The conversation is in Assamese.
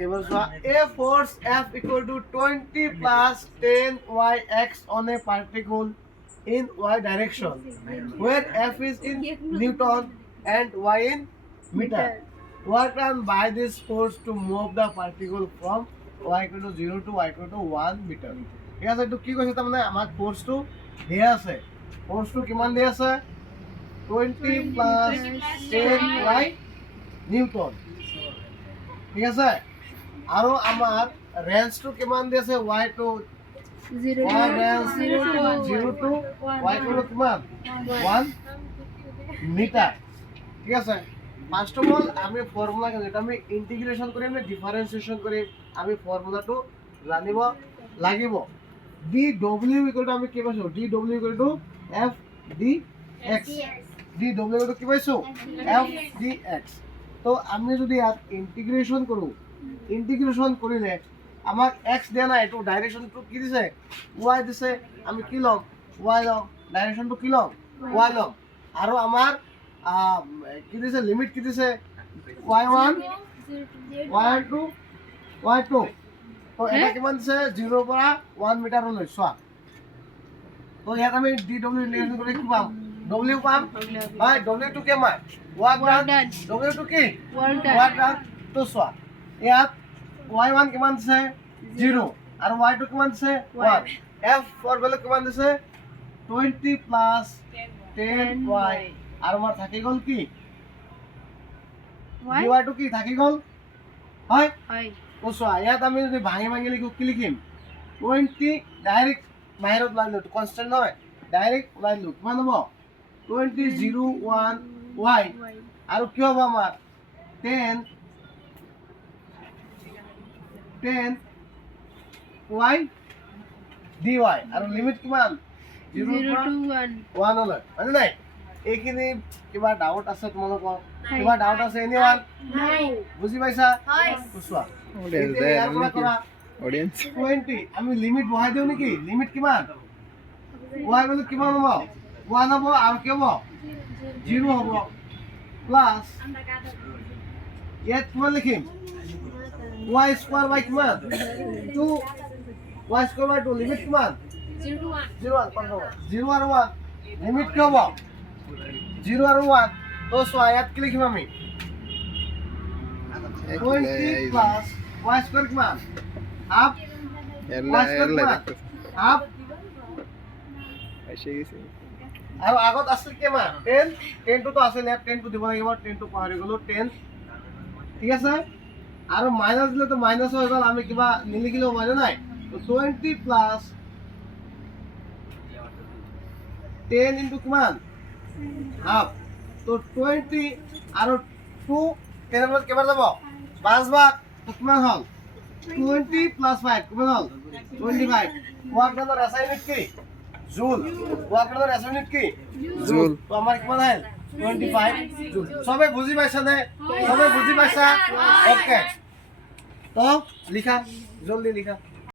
equals a force F equal to 20 plus 10yx on a particle in y direction, where F is in Newton and y in meter. Work done by this force to move the particle from y equal to 0 to y equal to 1 meter. ঠিক আছে, এইটো কি কৈছে তাৰমানে আমাক ফোৰ্সটো দিয়া আছে, ফোৰ্সটো কিমান দিয়া আছে 20 plus 10y নিউটন। ঠিক আছে, আৰু আমাৰ ৰেঞ্জটো কিমান দি আছে y two 0 to y two কিমান 1 মিটাৰ। ঠিক আছে, ফাৰ্স্ট অফ অল আমি ফৰ্মুলা যেটা আমি ইন্টিগ্ৰেশন কৰিম নে ডিফাৰেন্সিয়েশন কৰিম, আমি ফর্মুলাটো জানিব লাগিব। ডি ডব্লিউ ইকুয়াল টু আমি কি পাইছো, D W equal to F D x, D W equal to কি পাইছো এফ ডি এক্স। তো আমি যদি ইয়াত ইন্টিগ্রেশন কৰো, ইন্টিগ্ৰেশন কৰিলে আমাক এক্স দিয়া নাই, এইটো ডাইৰেকশনটো কি দিছে ওয়াই দিছে, আমি কি লম ওয়াই লম, ডাইৰেকশনটো কি লম ওয়াই লম। আৰু আমাৰ কি দিছে লিমিট কি দিছে y1 y2 y2, তো এটা কিমান দিছে 0 পৰা 1 মিটাৰলৈ চোৱা। তো ইয়াত আমি ডি ডব্লিউ ইন্টিগ্ৰেট কৰি কি পাম ডব্লিউ পাম, হয় ডব্লিউ টু কিমান ওয়াৰ্ক ডান, ডব্লিউ টু কি ওয়াৰ্ক ডান। তো চোৱা ইয়াত y1 কিমান দিছে 0 আৰু y2 কিমান দিছে 1, f ফৰ ভ্যালু কিমান দিছে 20 প্লাস 10y, আৰু আমাৰ থাকি গল কি y টু কি থাকি গল, হয় তো চোৱা ইয়াত আমি যদি ভাঙি ভাঙি লিখো কি লিখিম 20 ডাইৰেক্ট বাহিৰত ওলাই দিলো, কনস্ট্যান্ট নহয় ডাইৰেক্ট ওলাই দিলো, কিমান হ'ব 20 0 1 y, আৰু কি হ'ব আমাৰ 10 y dy, আৰু লিমিট কিমান 0 to 1 লৈ, হয় নাই? এইখিনি কিবা ডাউট আছে তোমালোকৰ, কিবা ডাউট আছে এনিওয়ান বুজি পাইছা? চোৱা অডিয়েন্স 20 আমি লিমিট বহাই দিও নেকি, লিমিট কিমান y বলে কিমান হ'ব 1 হ'ব, আৰু কি হ'ব 0 হ'ব, প্লাস ইয়াত কিমান লিখিম y স্কয়ার বাই কিমান 2, y স্কয়ার বাই 2, লিমিট কিমান 0 আৰু 1, লিমিট কি হ'ব 0 আৰু 1। তো চোৱা ইয়াত কি লিখিম আমি 20 প্লাস y স্কয়াৰ কিমান হাফ, y স্কয়াৰ কিমান হাফ, আৰু আগত আছিল কিমান 10, 10 টো আছিল ইয়াত 10 টো দিব লাগিব, 10 টো পাহৰি গলো 10। ঠিক আছে, আৰু মাইনাস দিলে তো মাইনাস হৈ গল, আমি কিবা নিলিখিলেও মানে নাই। তো 20 প্লাস 10 ইনটু কিমান হাফ, তো 20 আৰু 2 10 ৰ কেবাৰ যাব 5 বাৰ, তো কিমান হল 20 প্লাস 5 কিমান হল 25। ওয়ার্ক ডান রাসায়নিক কি জুল, ওয়ার্ক ডান রাসায়নিক কি জুল, তো আমার কিমান হল 25 জুল। সবে বুঝি পাইছা নে, সবে বুঝি পাইছা? ওকে, তো লিখা জলদি লিখা।